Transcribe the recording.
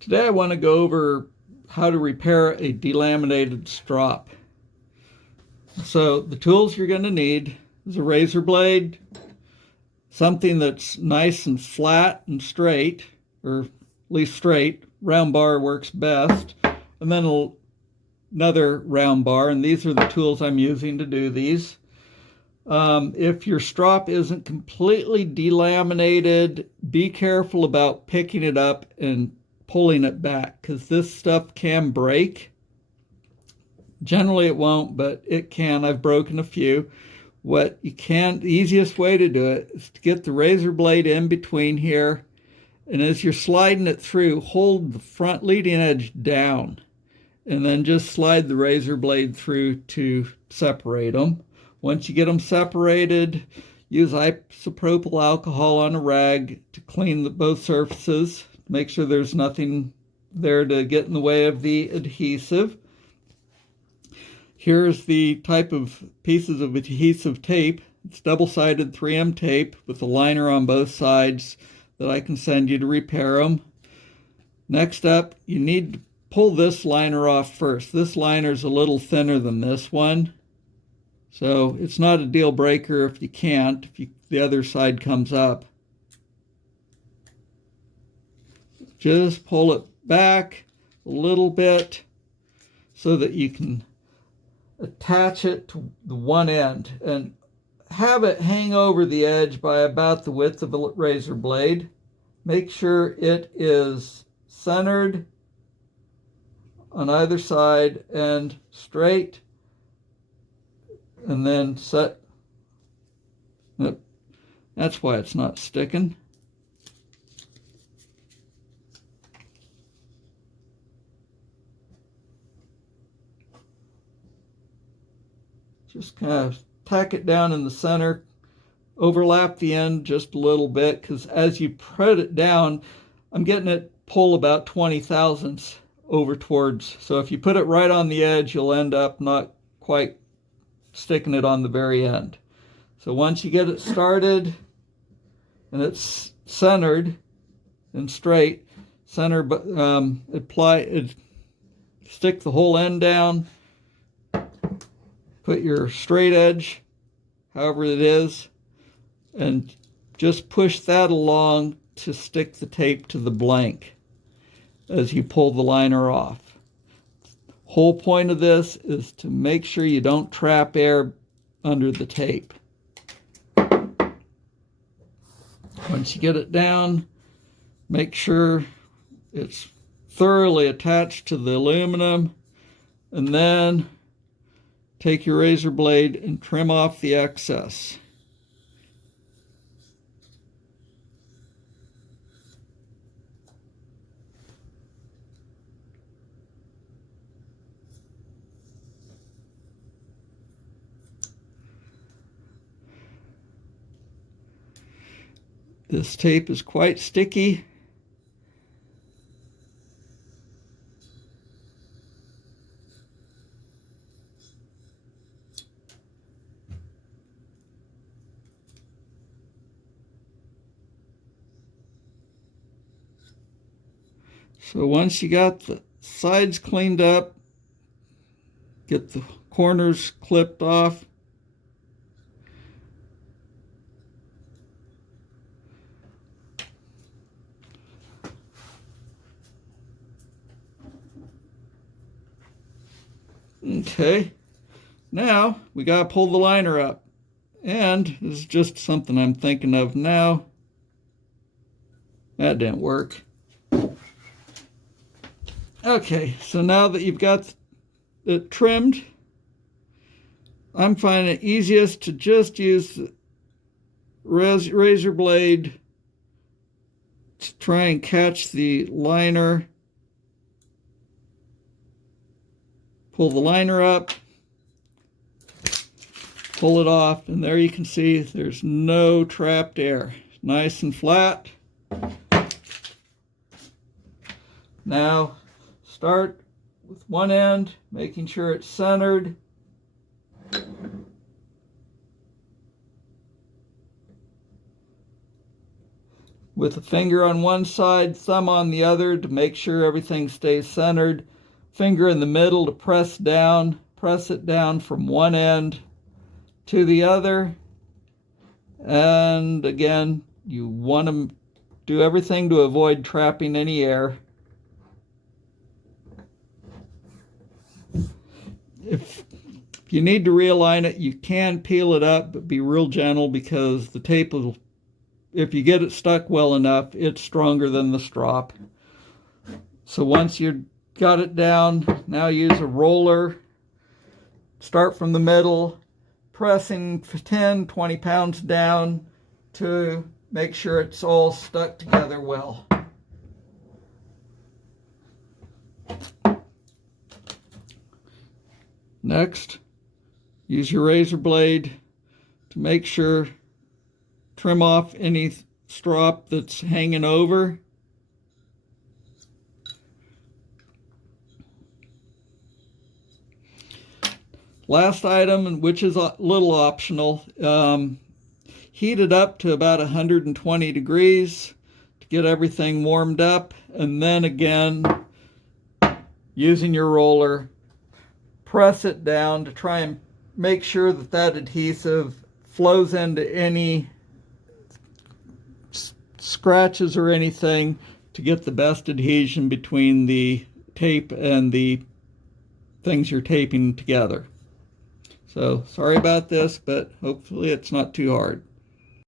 Today I want to go over how to repair a delaminated strop. So the tools you're going to need is a razor blade, something that's nice and flat and straight, or at least straight. Round bar works best, and then another round bar, and these are the tools I'm using to do these. If your strop isn't completely delaminated, be careful about picking it up and pulling it back, because this stuff can break. Generally it won't, but it can. I've broken a few. The easiest way to do it is to get the razor blade in between here, and as you're sliding it through, hold the front leading edge down, and then just slide the razor blade through to separate them. Once you get them separated, use isopropyl alcohol on a rag to clean both surfaces. Make sure there's nothing there to get in the way of the adhesive. Here's the type of pieces of adhesive tape. It's double-sided 3M tape with a liner on both sides that I can send you to repair them. Next up, you need to pull this liner off first. This liner is a little thinner than this one, so it's not a deal breaker if you can't, the other side comes up. Just pull it back a little bit so that you can attach it to the one end and have it hang over the edge by about the width of a razor blade. Make sure it is centered on either side and straight, and then set. That's why it's not sticking. Just kind of tack it down in the center, overlap the end just a little bit, because as you put it down, I'm getting it pull about 20 thousandths over towards. So if you put it right on the edge, you'll end up not quite sticking it on the very end. So once you get it started and it's centered and straight, stick the whole end down. Put your straight edge, however it is, and just push that along to stick the tape to the blank as you pull the liner off. Whole point of this is to make sure you don't trap air under the tape. Once you get it down, make sure it's thoroughly attached to the aluminum, and then take your razor blade and trim off the excess. This tape is quite sticky. So once you got the sides cleaned up, get the corners clipped off. Okay, now we got to pull the liner up. And this is just something I'm thinking of now. That didn't work. Okay, so now that you've got it trimmed, I'm finding it easiest to just use the razor blade to try and catch the liner. Pull the liner up, pull it off, and there you can see there's no trapped air. Nice and flat. Now, start with one end, making sure it's centered. with a finger on one side, thumb on the other to make sure everything stays centered. Finger in the middle to press it down from one end to the other. And again, you want to do everything to avoid trapping any air. If you need to realign it, you can peel it up, but be real gentle because the tape will, if you get it stuck well enough, it's stronger than the strop. So once you've got it down, now use a roller. Start from the middle, pressing 10, 20 pounds down to make sure it's all stuck together well. Next, use your razor blade to make sure, trim off any strop that's hanging over. Last item, which is a little optional, heat it up to about 120 degrees to get everything warmed up, and then again, using your roller, press it down to try and make sure that that adhesive flows into any scratches or anything to get the best adhesion between the tape and the things you're taping together. So sorry about this, but hopefully it's not too hard.